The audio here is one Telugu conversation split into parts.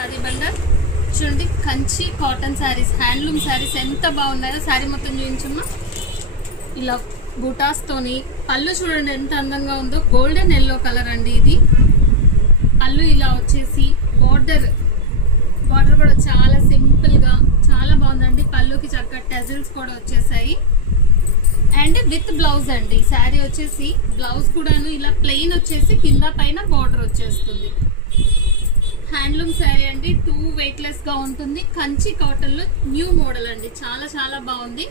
సారీ బండర్ చూడండి, కంచి కాటన్ శారీస్, హ్యాండ్లూమ్ శారీస్ ఎంత బాగున్నాయో. శారీ మొత్తం చూపించమ్మా. ఇలా బూటాస్తోని పళ్ళు చూడండి ఎంత అందంగా ఉందో. గోల్డెన్ ఎల్లో కలర్ అండి ఇది. పళ్ళు ఇలా వచ్చేసి బార్డర్ కూడా చాలా సింపుల్గా చాలా బాగుందండి. పళ్ళుకి చక్కగా టెజిల్స్ కూడా వచ్చేసాయి. అండ్ విత్ బ్లౌజ్ అండి. శారీ వచ్చేసి బ్లౌజ్ కూడాను ఇలా ప్లెయిన్ వచ్చేసి కింద పైన బార్డర్ వచ్చేస్తుంది. హ్యాండ్లూమ్ శారీ అండి. 2 వెయిట్లెస్ గా ఉంటుంది. కంచి కాటన్ లో న్యూ మోడల్ అండి. చాలా చాలా బాగుంది.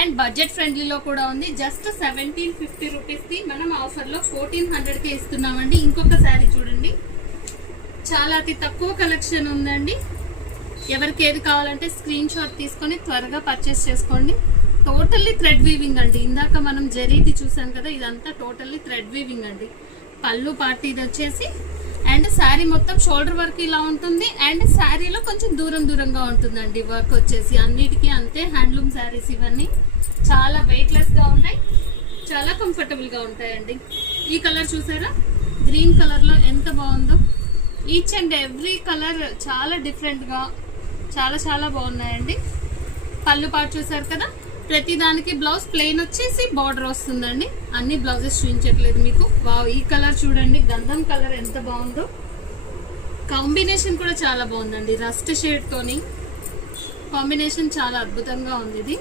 అండ్ బడ్జెట్ ఫ్రెండ్లీలో కూడా ఉంది. జస్ట్ 1750 రూపీస్ కి మనం ఆఫర్ లో 1400 కే ఇస్తున్నామండి. ఇంకొక శారీ చూడండి, చాలా అతి తక్కువ కలెక్షన్ ఉందండి. ఎవరికి ఏది కావాలంటే స్క్రీన్ షాట్ తీసుకొని త్వరగా పర్చేస్ చేసుకోండి. టోటల్లీ థ్రెడ్ వీవింగ్ అండి. ఇందాక మనం జరీది చూసాం కదా, ఇదంతా టోటల్లీ థ్రెడ్ వీవింగ్ అండి. పళ్ళు పార్ట్ ఇది వచ్చేసి, అండ్ శారీ మొత్తం షోల్డర్ వర్క్ ఇలా ఉంటుంది. అండ్ శారీలో కొంచెం దూరంగా ఉంటుందండి వర్క్ వచ్చేసి. అన్నిటికీ అంతే. హ్యాండ్లూమ్ శారీస్ ఇవన్నీ చాలా వెయిట్లెస్ గా ఉన్నాయి, చాలా కంఫర్టబుల్ గా ఉంటాయండి. ఈ కలర్ చూసారా, గ్రీన్ కలర్ లో ఎంత బాగుందో. ఈచ్ అండ్ ఎవ్రీ కలర్ చాలా డిఫరెంట్ గా చాలా చాలా బాగున్నాయండి. పళ్ళు పార్ట్ చూసారు కదా, ప్రతి దానికి బ్లౌజ్ ప్లెయిన్ వచ్చేసి బార్డర్ వస్తుందండి. అన్ని బ్లౌజెస్ చూపించట్లేదు మీకు. వావ్, ఈ కలర్ చూడండి, గంధం కలర్ ఎంత బాగుందో. కాంబినేషన్ కూడా చాలా బాగుందండి. రస్ట్ షేడ్ తోని కాంబినేషన్ చాలా అద్భుతంగా ఉంది. ఇది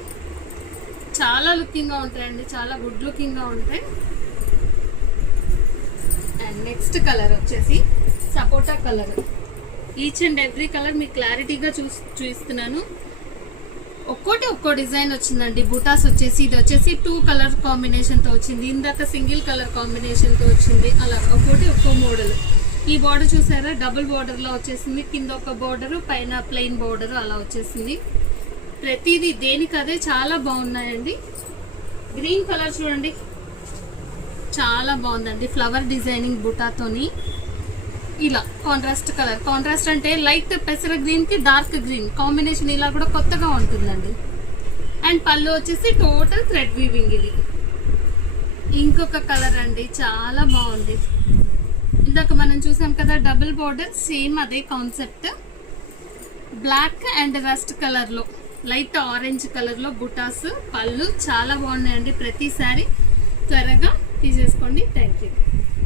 చాలా లుకింగ్ గా ఉంటాయండి, చాలా గుడ్ లుకింగ్ గా ఉంటాయి. అండ్ నెక్స్ట్ కలర్ వచ్చేసి సపోటా colour. Each and every colour మీకు క్లారిటీగా చూపిస్తున్నాను. ఒక్కో డిజైన్ వచ్చిందండి. బూటాస్ వచ్చేసి ఇది వచ్చేసి 2 కలర్ కాంబినేషన్ తో వచ్చింది. ఇందాక సింగిల్ కలర్ కాంబినేషన్ తో వచ్చింది. అలా ఒక్కో మోడల్. ఈ బార్డర్ చూసారా, డబుల్ బార్డర్ లో వచ్చేసింది. కింద ఒక బార్డర్, పైన ప్లెయిన్ బార్డర్ అలా వచ్చేసింది. ప్రతిదీ దేనికదే చాలా బాగున్నాయండి. గ్రీన్ కలర్ చూడండి, చాలా బాగుందండి. ఫ్లవర్ డిజైనింగ్ బూటాతోని ఇలా కాంట్రాస్ట్ కలర్. కాంట్రాస్ట్ అంటే లైట్ పెసర గ్రీన్ కి డార్క్ గ్రీన్ కాంబినేషన్ ఇలా కూడా కొత్తగా ఉంటుందండి. అండ్ పళ్ళు వచ్చేసి టోటల్ థ్రెడ్ వీవింగ్. ఇది ఇంకొక కలర్ అండి, చాలా బాగుంది. ఇందాక మనం చూసాం కదా డబుల్ బార్డర్, సేమ్ అదే concept. Black and rust colour లో, లైట్ ఆరెంజ్ కలర్ లో బుటాస్. పళ్ళు చాలా బాగున్నాయండి. ప్రతిసారి త్వరగా తీసేసుకోండి. Thank you.